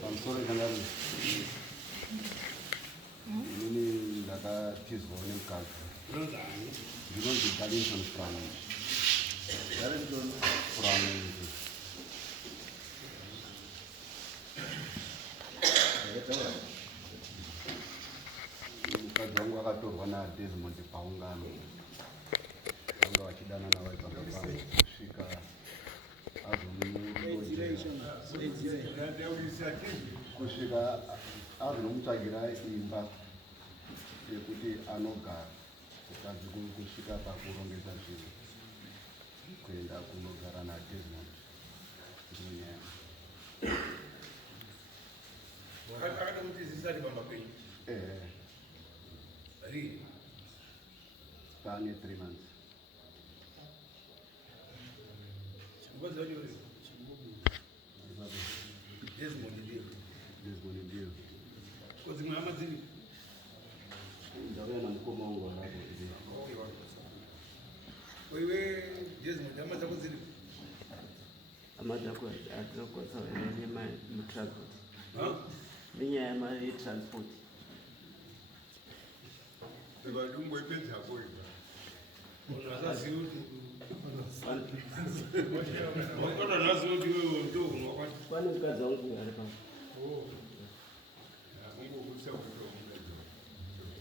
pamusoro kanari inini ndakatizwawo nemukadzi ndinonzi Darlington Francis. Mukadzi wangu akatorwa naDesmond paungano, vanga vachidanana vaipamba kusvika kusvika azonomutsvagira imba yekuti anogara. Mukadzi kusvika pakurongedza zvinhu kuenda kunogara naDesmond. Ndiyo nyaya. Wakati kutizisa ari pamba penyu? Rii? Pane 3 months. Chimbozi wacho uri? Desmond ndiyo. Desmond ndiyo. Kodzimwe hama dziri? Ndauya namukoma wangu wanapo ndiyo. Wewe Desmond hama dzako dziri? Hama dzako adzokotsa nenyama yetransport. Nenyama yetransport. Vadumbo ipedza hapo iba. Munhu asaziva kuti wakona nazo kuti wewe ndo unokwati. Pane mukadzi wangu ari pano. Kungokusa kuti mukadzi.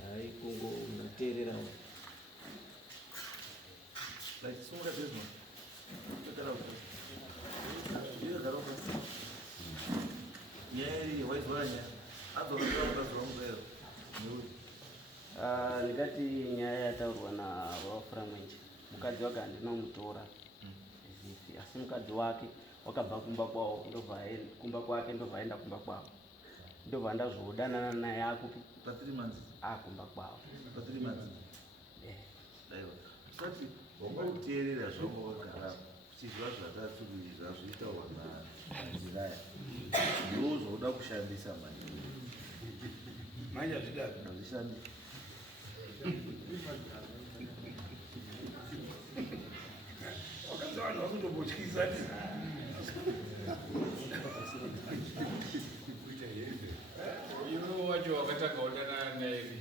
Hai kungo unateerera. Like songa Desmond. Tatara kuti. Ndiyo daroka. Nyeri waitwanya. Adzoka mukadzi wangu lero. Ndikati nyaya yataurwa navafura mwenje, mukadzi wake handinomutora zipi, asi mukadzi wake wakabva kumba kwavo kumba kwake ndobva aenda kumba kwavo, ndobva ndazodanana naye akupi akumba kwavo sati wamauteerera zvangu wagara uchiziva zvazvitaurwa nanziraya ndinozoda kushandisa manje hazvidari hazvishandi. Wakadzi vanhu vakutombotyisa ivo wacho wakatanga kudanana naye ri?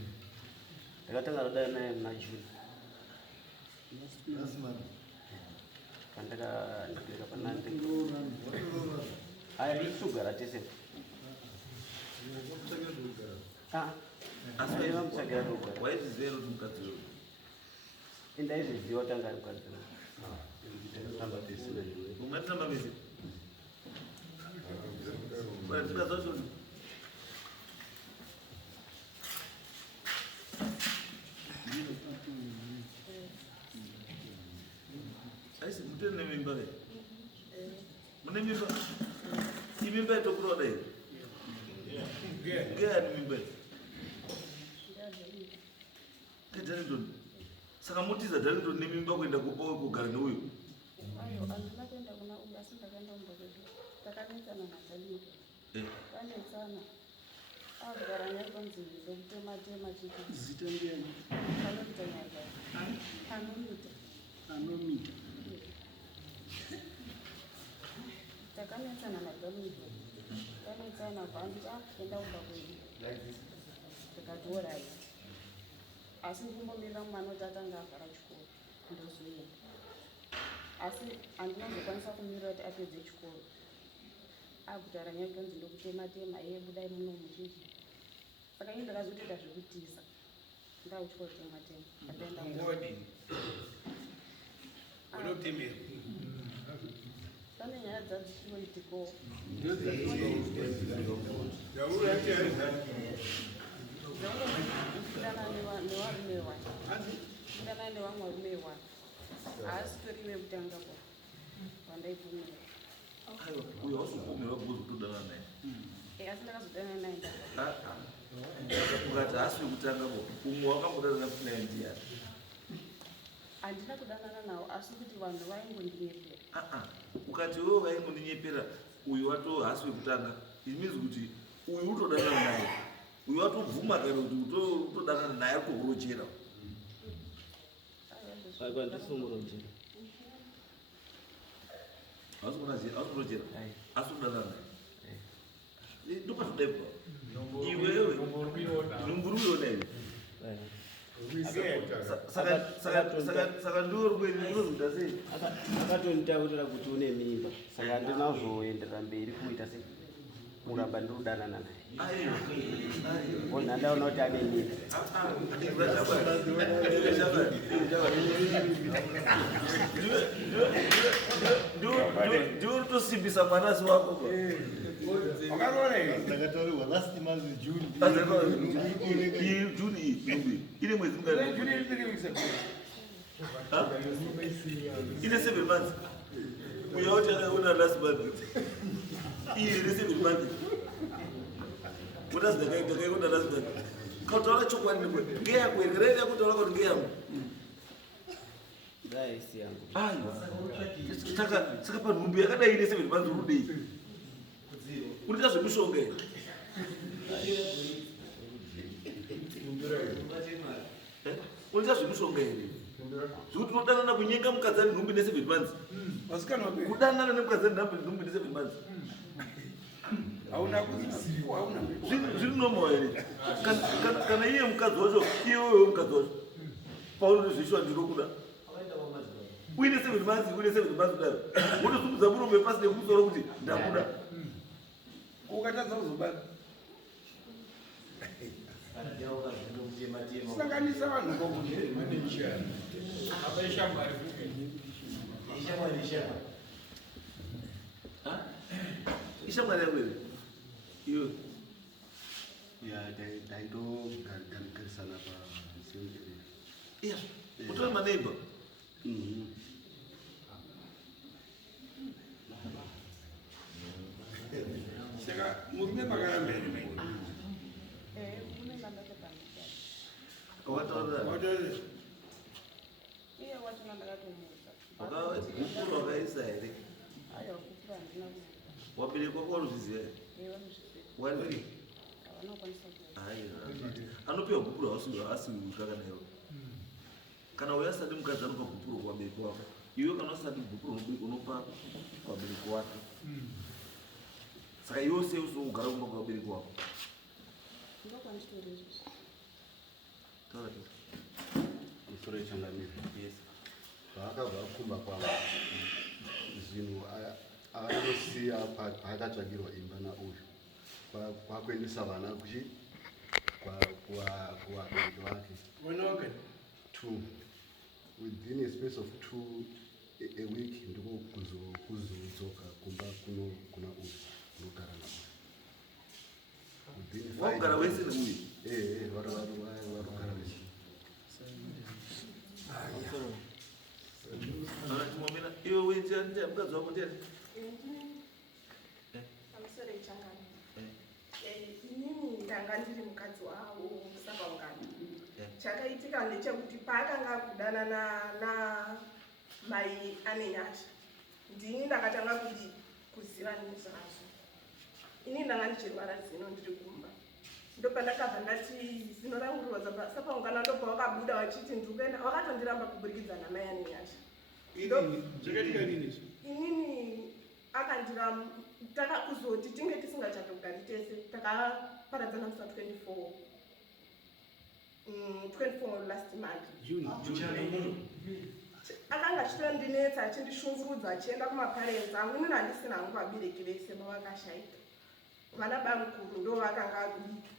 Ndakatanga kudana naye muna June pandakandika panande aya ndisogara tese vamutsvagira ndogara waizviziva kuti mukadzi weyu ndaizviziva tanga ari mukadzi ungatamba mese tikadza kuti aisi mutene nemimba ve mune mimba imimba yetokura kudai ngeani mimba Darlington. Saka mutiza Darlington nemimba kuenda kupa kugara neuyu. Ayo andina kuenda kuna uyu asi ndakaenda kumbakedu. Takanetsana naDarlington. Kanetsana. Agara naye kwanzi ndokutema chiti. Zita ndiani? Kanota nyaya. Anomita. Takanetsana naDarlington. Kanetsana kwanda kuenda kumbakedu. Takatorai. Asi ndimbomirira mwana kuti atanga agara chikoro ndozoenda, asi handinazokwanisa kumirira kuti apedze chikoro. Akutaura nyaya kunzi ndokutema iye budai muno muzhinji. Saka ini ndakazotoita zvekutiza ndakuchikotema Ngodi. Unotemera. pane nyaya dzadzichivoitikawo. Ndana nevamwe varume vana haasi tori vekutanga po vandaibvumira. Uyo wasubvumirwa kuzotodana naye. Asi ndakazodana naye ukati haasi wekutanga po umwe wakambodana naye ndiani? handina kudanana nawo asi kuti vanhu vaingondinyepera. Ukati wewe vaingondinyepera uyu wato haasi wekutanga it means kuti uyu utodanana naye uyu watobvuma kare kuti utodanana naye arikukurochera. Kwandisumurojera hausi kunochera Ai. asi kudanana ndopatodaipa iwewe numburi uyona iwe saka ndiwo rweri unozoita sei akatonitaurira kuti une mimba saka handinazoenderera mberi kuita sei kuramba ndirudanana naye ona ndaona kuti ane mimba ndiwo rutosimbisa mwanasi wako ndakataurwa last month June juni iyi ine mwedzi ine 7 months uyauti akaona last month iyi ine 7 months mutazi ndakaiona last month kautaura chokwadi ngeyakuegereni yakutaura kuti ngeyangu daisi yangu saka panhumbi yakadai ine 7 months urudei unoita zvemishonga ere unoita zvemishonga ere zvekuti unodanana kunyenga mukadzi ane nhumbi ne7 months kudanana nemukadzi ane nhumbi ne7 months zviri normal ere kana iye mukadzi wacho iwewe mukadzi wacho paunozvishwa ndinokuda uine 7 months uine 7 months kudaro wotosumudza murume pasi nekusoro kuti ndakuda ukatadza kuzobata sanganisa vanhu ishamwari yako ere iyo taitogarisana pasemberi iya utori maneiba saka murume makarambeni unenge ndatopandika wakataurira iye wachona ndakatomuudza gukuru wakaisa ere aiwa kupura handina waberekwa kwaunozviziva ere vanozviziva wani havanokwanisa anopiwa gupuro asivukaka naiwo kana uyo asati mukadzi anopa gupuro kuvabereki wako iwe kana usati gupuro unopa kuvabereki wake saka iwe sei usingogara kumba kuvabereki wako ndokwanditorezvo taura musoro ichangamiri paakabva akumba kwavo zvinhu anosiya paakatsvagirwa imba nauyu kwakuendesa vana kuvabereki vake 2 within a space of 2 a week ndiko kuzodzoka kumba kuna uyu unogara nauyu wakugara wese neuyu varikugara vese timomena iwe wendia mukadzi wako ndiani pamusoro ichangana inini ndanga ndiri mukadzi wavo musapaungana chakaitika ndechekuti paakanga akudanana namai ane nyasha ndini ndakatanga kuziva nezvazvo inini ndanga ndichirwara zino ndiri kumba ndopandakabva ndati zino rangu rirwadza sapaungana ndobva wakabuda wachiti ndikuenda wakatondiramba kuburikidza namai ane nyasha inini akandira takakuzoti tinge tisingachatogari tese takaparadzana musa 24 last month akanga achitondinetsa achindishungurudza achienda kumaparenzi angu inini handisina hangu vabereki vese vavakashaika vana bamukuru ndo vakanga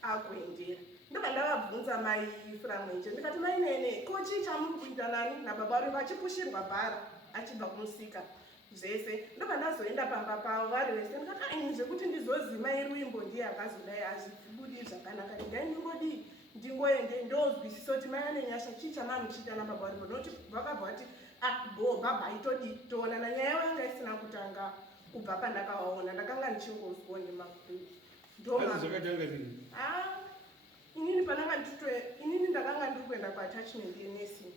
akuendera ndobva ndavabvunza mai furamwenje ndikati mainene kochi chamuri kuita nani nababa vari vachipushirwa bhara achibva kumusika zvese ndobva ndazoenda pamba pavo vari vese ndikati aini zvekuti ndizozimai rwimbo ndiye akazodai hazvibudi zvakanaka regai ndingodii ndingoende ndozwisisa kuti mai ane nyasha chii chamamuchita nababa varimbo nokuti vakabva vati bhabha itodi toonana nyaya yavo yanga isina kutanga kubva pandakavaona ndakanga ndichingozwa nemakuru inini ndakanga ndiri kuenda kuattachment yenesing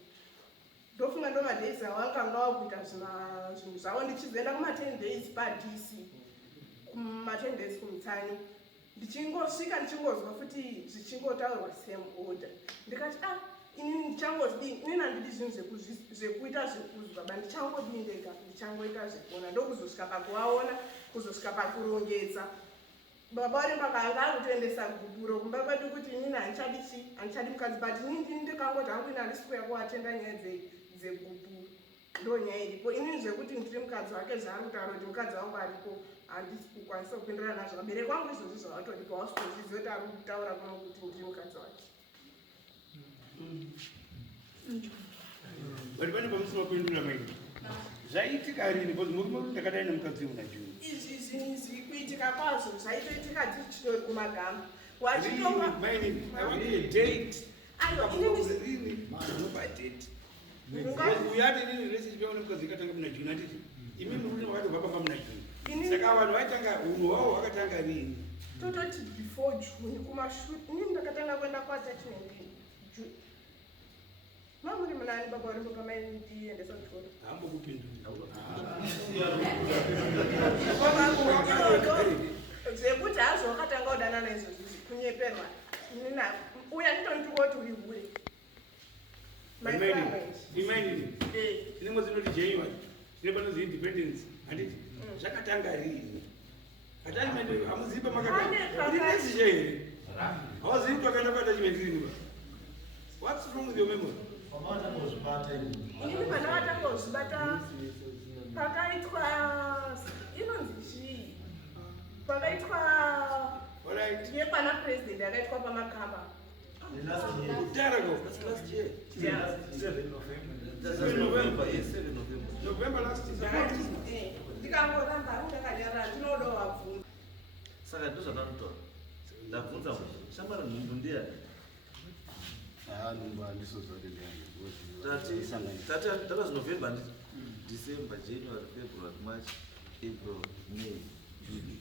ndofunga ndo madays avo akanga wakuita zvinhu zvavo ndichizoenda kuma10 days padc kuma10 days kumutsani ndichingosvika ndichingozwa futi zvichingotaurwa same order ndikati inini ndichangodii, inini handidi zvinhu zvekuita zvekuzwa, ba ndichangodii ndega, ndichangoita zvekuona, ndokuzosvika pakuvaona, kuzosvika pakurongedza. Baba vari pakanga ari kutoendesa guburo kumba kwedu kuti inini handichadi mukadzi, but inini ndikangoti hangu ina handisi kuuya kuatenda nyaya dzeguburo. Ndo nyaya iripo. Inini zvekuti ndiri mukadzi wake zvaari kutaura kuti mukadzi wangu aripo handisi kukwanisa kupindura nazvo. Vabereki vangu izvozvi zvavatoripo, havasitozviziva kuti ari kutaura kuno kuti ndiri mukadzi wake. Bari pane pamusoro kupindura maini zvaiitika rini because muri ndakadai nemukadzi unajuu Izvi zvinhu kuitika kwazvo zvaitoitika tichitori kumagama maini date uyati inini rese chipeona mukadzi ikatanga muna juni handiti imi murume wakatobva pamba muna juni saka vanhu vaitanga unhu hwavo hwakatanga rini tototi before june kumashuti inini ndakatanga kuenda kuattachment june mamuri munani baba vari pakamaindiendesa kuchikoro zvekuti hazvo wakatanga kudanana izvozvi kunyeperwa uya nditonditikoti uihure imainini tinenge zinoti january tine panozi independence handiti zvakatanga rini attachment hamuzivi pamakaarinezisha here hauzivi kuti wakaenda kuattachment rini ba what's wrong with your memory inini pana vatanga kuzvibata pakaitwa inonzi chii pakaitwa yekwana president yakaitwa pamakamba November last year. ndikangoramba ndakanyarara ndinodawo wabvunza saka ndozvatanotaura ndabvunza shamwari nhumbu ndiani nhumbu handisozvati ndiani tatazi november handiti december january february march april may june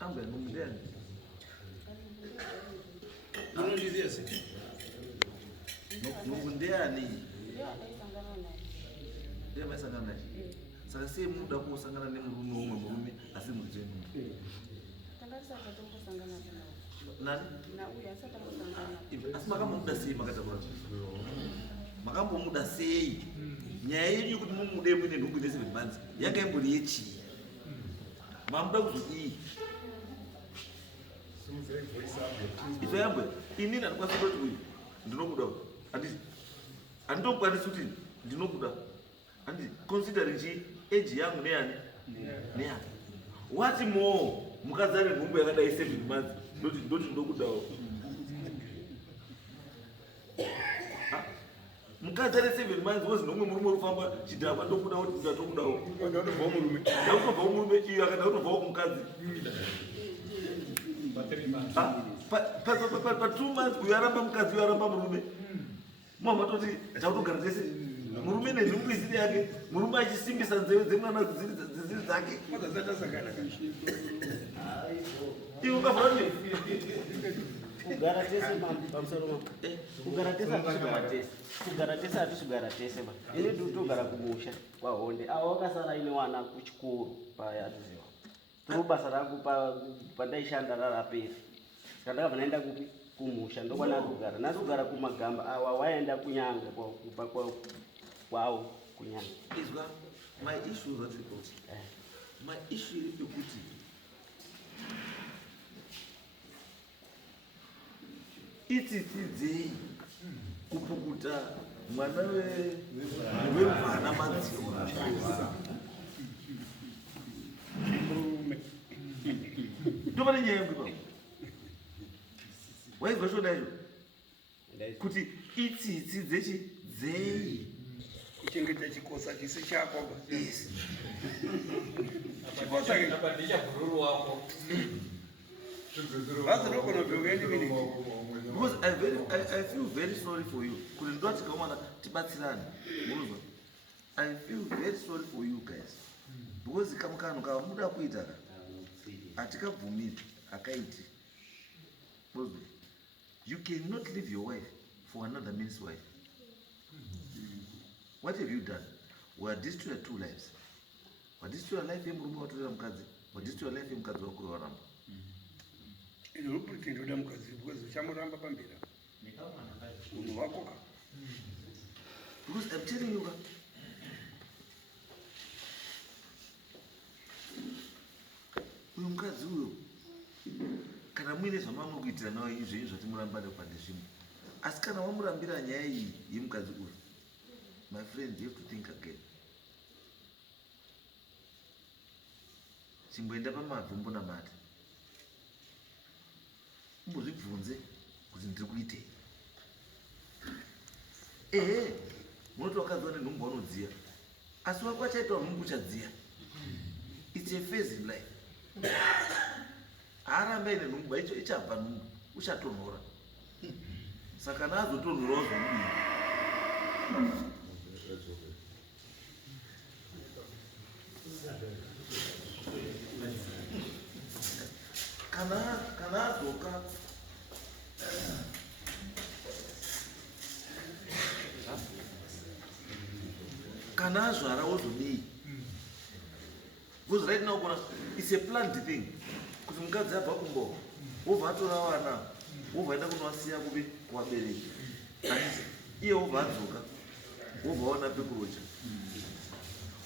ambe nomndeni unondiziya se nomndeni ndiyo akaisangana naye ndiye maisangana naye saka sei munoda kuosangana nemurume umwe murume asi mudzenu tangatisati tombosangana nawo nani nauyo asati ambosangana asi makambomuda sei makatakura makambomuda sei nyaya yenyu yekuti mumude muine nhumbu ine 7 months yanga imbori yechii mamuda kuzodii izvo yambwe inini handikwanisa kutoti uyu ndinokuda handiti handitokwanisa kuti ndinokuda handiti considering chi age yangu neani neani wati more mukadzi ane nhumbu yakadai 7 months ndoti ndinokudawo mukadzi ane 7 months wozi nomwe murume urikufamba chidhakwa ndokuda kuti ndatokudawo ndakutobvawo murume ndakutobvawo murume iyo akada kutobvawo kumukadzi pa 2 months uyo aramba mukadzi uyo aramba murume mwamatoti takutogara tese murume nenhumbu isiri yake murume achisimbisa nzeve dzemwana dziri dzake iwe ukavhati kugara tese pamusoro kugara tese hatisogara tese kugara tese hatisogara tese ba ini totogara kumusha kwahonde avo wakasara ine wana kuchikoro paya atiziva tiri basa rangu pandaishanda raraperi saka ndakabva naenda kupi kumusha ndokwana kugara nasi kugara kumagamba awa waenda kunyanga kwavo kunyanga izwa my issue zvatirikoti my issue iri pekuti itidzidzei kupukuta mwana wemvana madziva ndopane nyaya yekuipa waizwa shona izvo kuti itsitsi dzechidzei kuchengeta chikosa chisi chako because I feel very sorry for you kuti ndoti kaumana tibatsirane munozwa I feel very sorry for you guys because kamukanhu kamuda kuita hatikabvumiri akaiti You cannot leave your wife for another man's wife. What have you done? We destroy two lives. We destroy life yemurume watorera mukadzi, we destroy life yemukadzi wakuru waramba. Ino ruputi ndoda mukadzi because uchamuramba pambira. Munhu wako ka. Because I'm telling you, uyu mukadzi uyo kana muine zvamamukuitira nawo izvenyu zvati murambane kupande zvimwe, asi kana wamurambira nyaya iyi yemukadzi uyu, my friend, you have to think again. Chimboenda pamabvi mbonamata, mumbozvibvunze kuti ndiri kuitei. Munoti wakadziwa nenhumbu wanodziya, asi wako achaitawo nhumbu uchadziya. It's a phase in life. Haaramba ine nhumbu, ichabva nhumbu, uchatonhora. Saka naazotonhora wazomudini. Kana adzoka kana azvara wozodii? Because right now it's a planned thing. Kuti mukadzi abva kumbo, wobva atora vana, wobva aenda kunovasiya kuvabereki. Iye wobva adzoka, wobva waona pekurodya.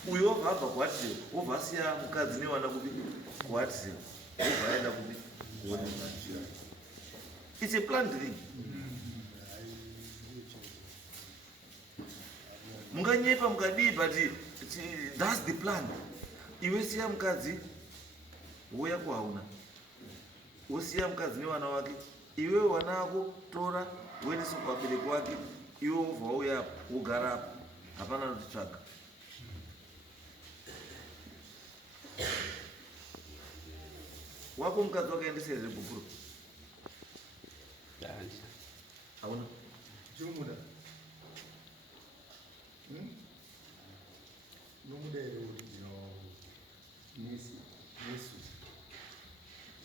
Uyu wobva abva kuHartdale, wobva asiya mukadzi nevana kuHartdale, wobva aenda kuona mwana. It's a planned thing. Munganyepa mukadii, but that's the plan. Iwe siya mukadzi woya kuhauna, wosiya mukadzi nevana wake, iwe wana wako tora woendesa kuvabereki wake, iwe wobva wauya wogara apa, hapana kutitsvaga. Wako mukadzi wakaendesa here bhukuro? Hauna? Chirumuda. Nomuda here Yesu.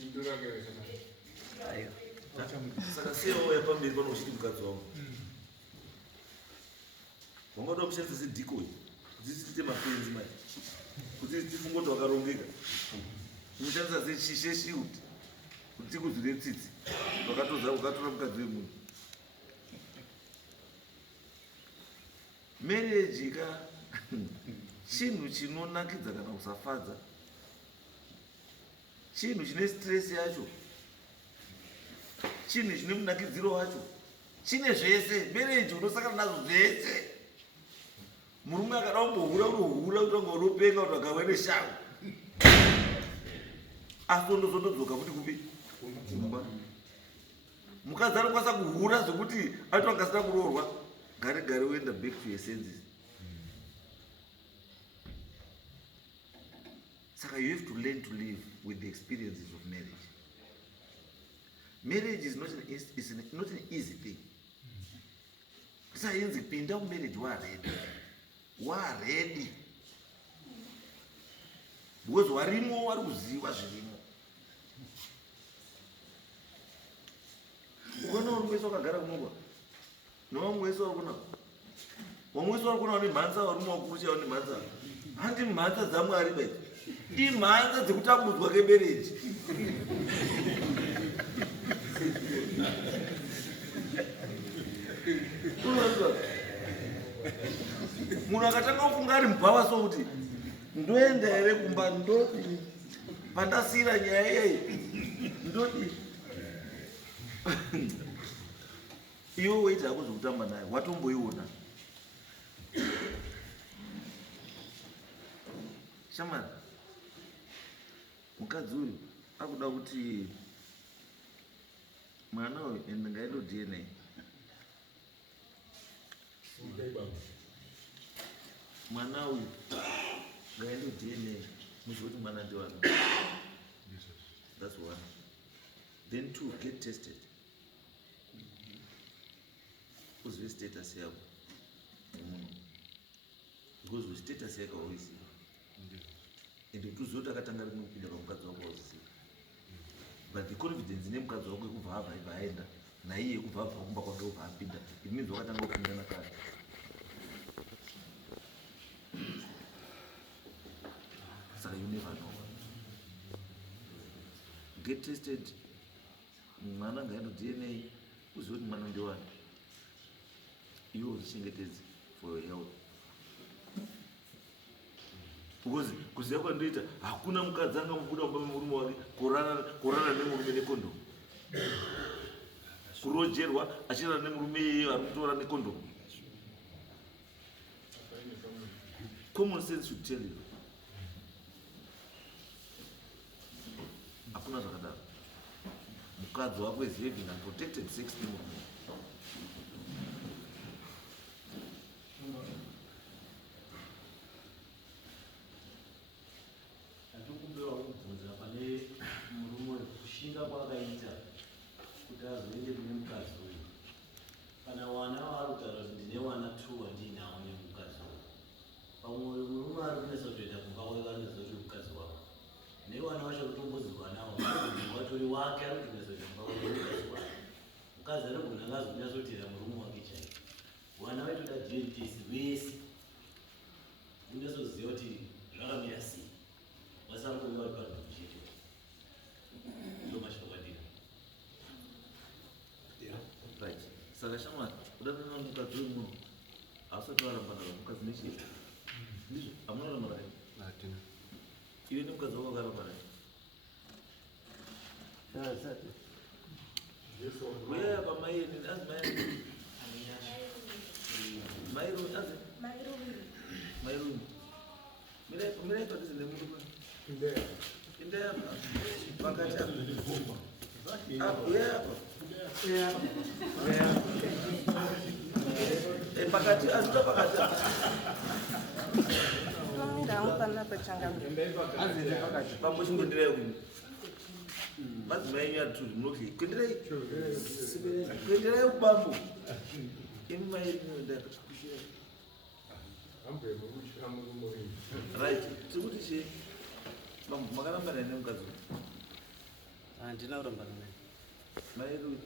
Indura kere sana. Ayo. Saka siya wauya pamberi pano uchiti mukadzi wangu. Wangoda kushandisa sedhikoi, kuti tiite mapenzi manje, kuti tifunge kuti wakarongeka. Unoshandisa seshield, kuti tikuzwire tsitsi, ukatora mukadzi wemunhu. Marriage ka chinhu chinonakidza kana kusafadza, chinhu chine stress yacho, chinhu chine munakidziro wacho, chine zvese. Marriage unosangana nazvo zvese. Murume akada kumbohura unohura kuti wanga unopenga kuti wakawe neshango, asi ndozondodzoka kuti kupi kumba. Mukadzi anokwanisa kuhura zvekuti ati wangasina kuroorwa, gare uenda back to your senses. Saka you have to learn to live with the experiences of marriage. Marriage is not an easy thing. Saka yenzi pinda mumarriage ready. Because warimo wari kuziva zvirimo. Ukaona uri mwese wakagara kunongwa, nowamwe wese wari kuna, wamwe wese wari kuna une mhanza, wari mumakurusha une mhanza. Handi mhanza dzaMwari beti, imhanza dzekutambudzwa kemarriage. Munhu akatanga kufunga ari mubhava sokuti ndoenda here kumba, ndodi pandasiyira nyaya iyi, ndodi iwe weiti hako zvekutamba naye watomboiona. Shamani, mukadzi uyu akuda kuti mwana uyu ndingaendo DNA. Mwana uyu ngaendo DNA muzive kuti mwana ndiwani. That's one. Then two, get tested. Uzive status yako nemunhu, because with status yako hauiziva, ende kuti uzive kuti akatanga rimwe kupinda pamukadzi wako hauziva. but the confidence nemukadzi wako yekubva abva ibva aenda naiye yekubva abva kumba kwake ubva apinda it means wakatanga kupindana kare. Saka you never know. Get tested. Mwana ngaendo DNA uziwe kuti mwana ndewani. Iwe uzvichengetedze for your health. Because kuziva kwandoita hakuna mukadzi angamubuda kumba memurume wake korana nemurume nekondomu. Kurojerwa achirana nemurume iyeye ari kutora nekondomu. Common sense should tell you. Hakuna zvakadaro. Mukadzi wako is having a protected sex nemurume. kushinga kwakaita kuti azoende kune mukadzi uyu. Kana wana vari kutaura kuti ndine wana 2 wandinawo nemukadzi uyu, pamwoyo murume ari kunesa kutoenda kumba kwake anoziva kuti mukadzi wako newana wacho kutombozirwa nawo watori wake ari kunesa kuenda kumba kwake nemukadzi wake. Mukadzi anogona ngazonyatsoteera murume wake chaiko. Wana vaitoda DNTs vese unyatsoziva kuti zvakamira sei vasarikuva kuti panhu kuchiitika. Right. Saka shamwari kudanana mukadzi wemunhu hausati warambana mukadzi nechete. Ndizvo hamunorambana rai. Iwe nemukadzi wako wakarambana rai. Uyaya pamai eni azi mai azi mairuni. Mirai padhuze nemurume. Indea pakati apo. Uyaya apa. Pakati azita pakati ndamufanira pachangamira pamwe chingoenderai kuni madzimai enyu ari tuzi munoti kuenderai kubambo imi mai enyu right tiri kuti che makarambana nemukadzi handina kurambana naye mairui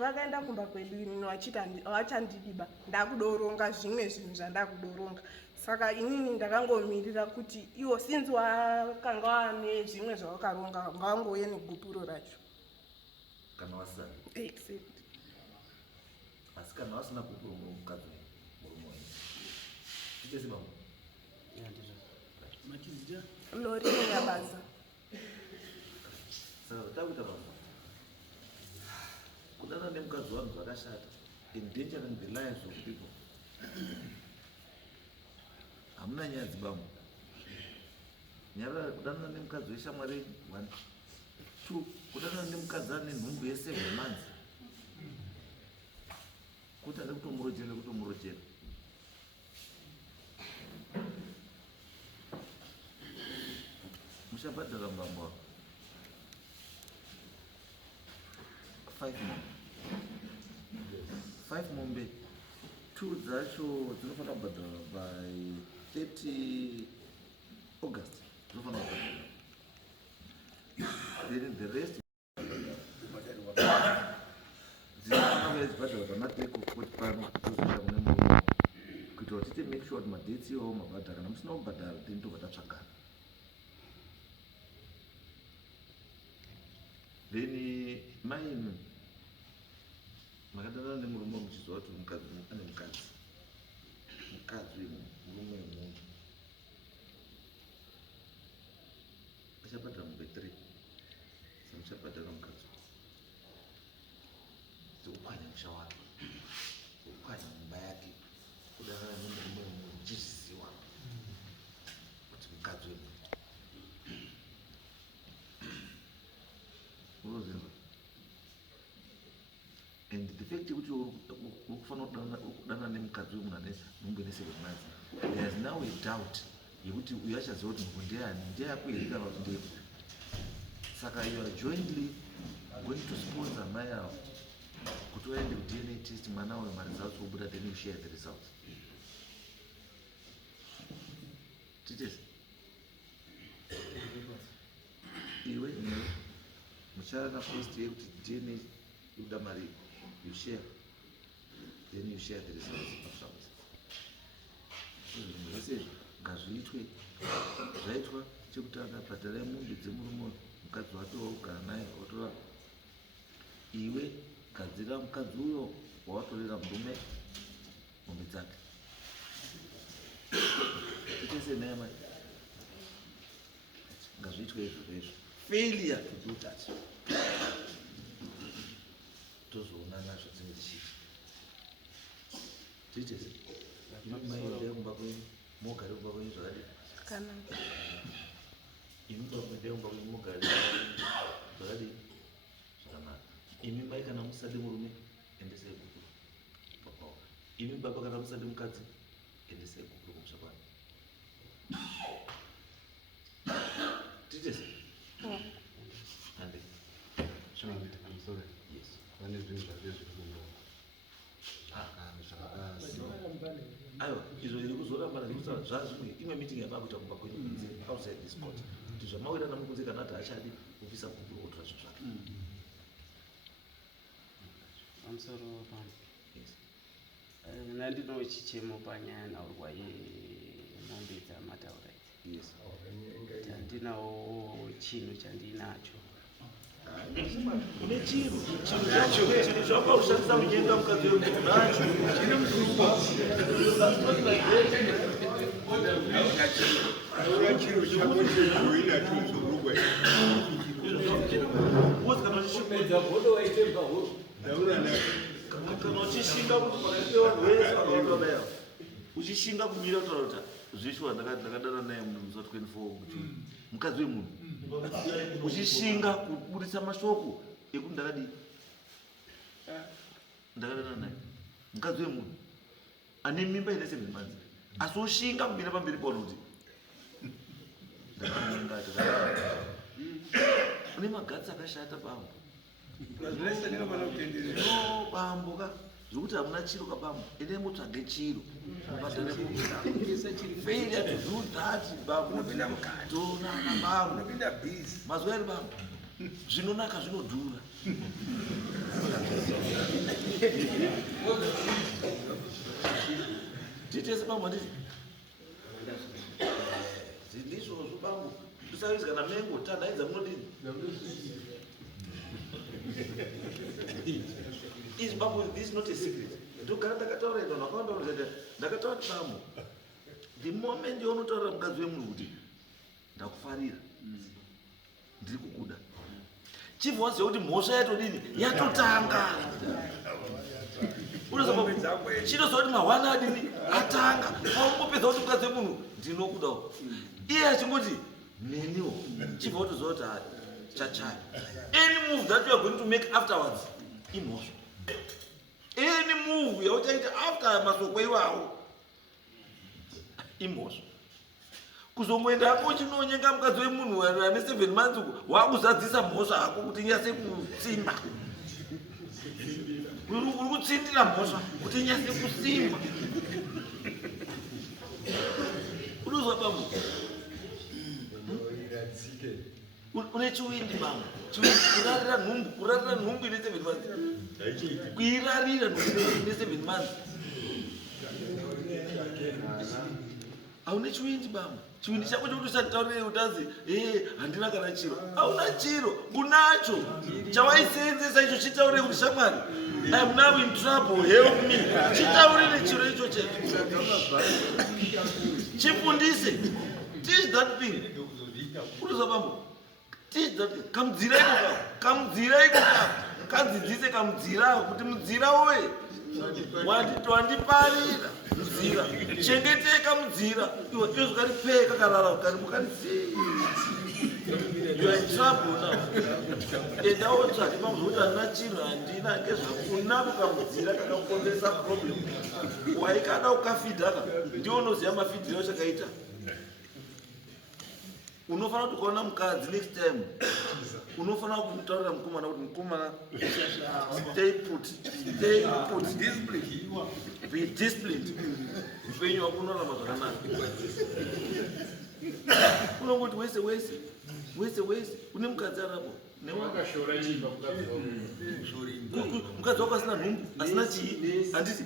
vakaenda kumba kwedu inini vachiti havachandidiba ndakudoronga zvimwe zvinhu zvandakudoronga. Saka inini ndakangomirira kuti iwo sinzi wakanga wane zvimwe zvawakaronga ngawangouye negupuro racho kana wasara. Exactly. Asi kana wasina gupuro mukadzi murume wenyu ichese bambo lori neyabaza. Saka takuita bambo kudana nemukadzi wanhu zvakashata, endangering the lives of people. Hamuna nyaya dzibambo. Nyara kudana nemukadzi weshamwari 1 2 kudana nemukadzi ane nhumbu ye7 months kuti ade kutomurojera. Mushabhadhara mbambo wako 5 mombe 2 dzacho dzinofanira kubhadhara by 30 August dzinofanira kubhadhara, then the rest dzinofanira dzibhadhara pamateko kuti pano tozoita mune murume kuitira kuti tite make sure kuti madetsi iwawo mabhadhara. Kana musina kubhadhara then tobva tatsvagana. Then mai makadana nemurume muchiziva kuti mukadzi ane mukadzi murume wemunhu achabhadhara mumbe 3 samuchabhadhara mukadzi dzokupwanya musha wake dzokupwanya mumba yake kudanana nemurume wemunhu muchiziva kuti mukadzi wemunhu unozinzwa. And the fact that you kudana nemukadzi wemunhu ane nhumbu ine7 months, there is now a doubt yekuti uyu achaziva kuti nhumbu ndeyani, ndeyako here kana kuti ndeyako. Saka you are jointly going to sponsor mai avo kuti waende ku-DNA test, mwana uyu maresults obuda, then you share the results. Titesi iwe muchana first yekuti DNA yokuda mari you share, then you share the results of service. Zvese ngazviitwe zvaitwa chekutanga bhadharai mombe dzemurume mukadzi wake waugara naye otora iwe gadzirira mukadzi uyo wawatorera murume mombe dzake itese naye mai ngazviitwe izvozvo. Failure to do that tozoona nazvo dzinge dzichiita tiitese maende kumba kwenyu mogare kumba kwenyu zvakadii Zvakanaka. imi pamuende kumba kwenyu mogare zvakadii zvakanaka. Imi mai kana musade murume endesei gukuru papawa. Imi baba kana musade mukadzi endesei gukuru kumusha kwanu. Tiitese ande I'm sorry. yes Pane zvinhu zvake zviri kungoa. aiwa izvo iri kuzorambana zvirikutaa zvazvimwe imwe meeting yamakuita kumba kwenyu kunze outside this court kuti zvamawira namukunze kana ati achadi kupisa gukuru otora zvinhu zvake. pamusoro pano Yes. nandino chichemo panyaya naurwa yemombe dzamataura idzi Yes. handinawo chinhu chandinacho Une chiro zvakaushandisa munyenga mukadzi wemunhu nacho kana uchishinga kuti pakati pevanhu vese vakautabayao uchishinga kumira kutaura kuti zvishwa ndakadana naye munhu musa 24 mukadzi wemunhu uchishinga kubudisa mashoko ekuti ndakadii ndakadana naye mukadzi wemunhu ane mimba ine 7 months asi ushinga kumira pamberi paona kuti ndakanenga une magatsi akashata bambo no bambo ka zvokuti hamuna chiro kabambo ende mutsvage chiro failure to do that bambo tonana bambo mazuva ari bambo zvinonaka zvinodhura titese bambo handiti ndizvozvo bambo tisavizi kana mengo tanaidza munodini is bambo this is not a secret ndogara ndakataura vanhu vakawanda ndakataura kuti bambo the moment yaunotaurira mukadzi wemunhu kuti ndakufarira ndiri kukuda chibva waziva kuti mhosva yatodini yatotanga chinoziva kuti mahwana adini atanga paungopedza kuti mukadzi wemunhu ndinokudawo iye achingoti neniwo chibva kutoziva kuti chachaya any move that you are going to make afterwards imhosva any move yauchaita after masoko iwawo imhosva kuzongoenda hako uchinonyenga mukadzi wemunhu ane 7 months uku wakuzadzisa mhosva hako kuti nyase kusimba uri kutsindira mhosva kuti nyase kusimba unozwa bambo une chiwindi bambo kurarira nhumbu ine 7 months kuirarira nhumbu ine 7 months hauna chiwindi bambo chiwindi chako chokuti usanditaurire utanzi handina kana chiro hauna chiro unacho chawaisenzesa icho chitaurire kuti shamwari I'm now in trouble, help me. Chitaurire chiro icho checho chifundise teach that thing unoza bambo teach that thing kamudzira iko kadzidzise kamudzira kuti mudzira woye wandiparira mudzira chengeteka mudzira iwe zvakaripeka karara kari mukarisii you are in trouble now enda wotsvake pamuzokuti handina chinhu handina ngezvakuna kukamudzira kakakukonzeresa problem waikada ukafidhaka ndiwo unoziva mafidhiro achakaita unofanira kuti ukaona mukadzi next time unofanira kumutaurira mukomana kuti mukomana stay put be disciplined upenyu wako unoramba zvakanaka unongoti wese une mukadzi arapo mukadzi wako asina nhumbu asina chii handiti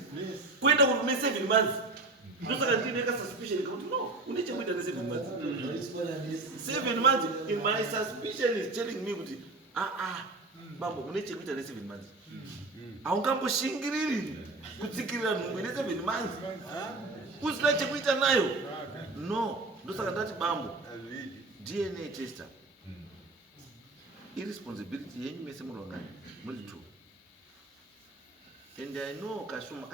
kuenda kuti une 7 months ndosaka ndine kasuspicion kuti no une chekuita ne 7 months 7 months in my suspicion is telling me kuti bambo une chekuita ne 7 months haungamboshingiriri kutsikirira nhumbu ine 7 months usina chekuita nayo no ndosaka ndati bambo DNA tester irresponsibility yenyu mese munongani muri 2 and I know kashoma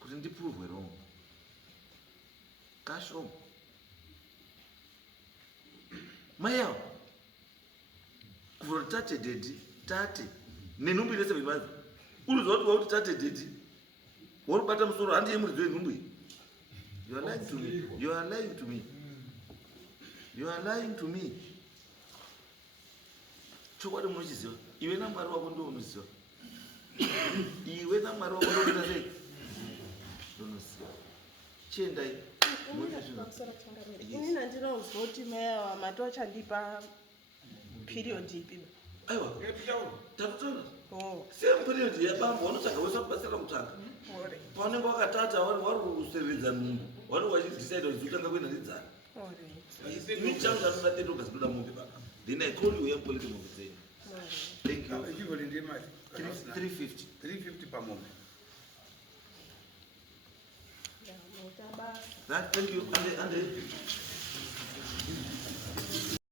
kuti ndiprove wrong kashoma maya kuvura tate dedi tate nenhumbu ine 7 months urizwa kuti wauti tate dedi warubata musoro handi yemuridzo yenhumbu iyi you are lying to me you are lying to me you are lying to me chokwadi munochiziva iwe namwari wako ndo unoziva iwe namwari wako ndokuita sei ndonoziva chiendai inini handinozwa kuti meya mati wachandipa period ipi aiwa takutora same period yabamba wanotsvaga wesa kubasira kutanga paunenge wakatata wari kusevedza nhumbu wari wachidecide kuti utanga kuenda nedzana ini changu chanoda tete ukazinoda mombe baba then I call you here politi mombe dzenyu thank you Equivalent ndemali 350 per mombe. that thank you and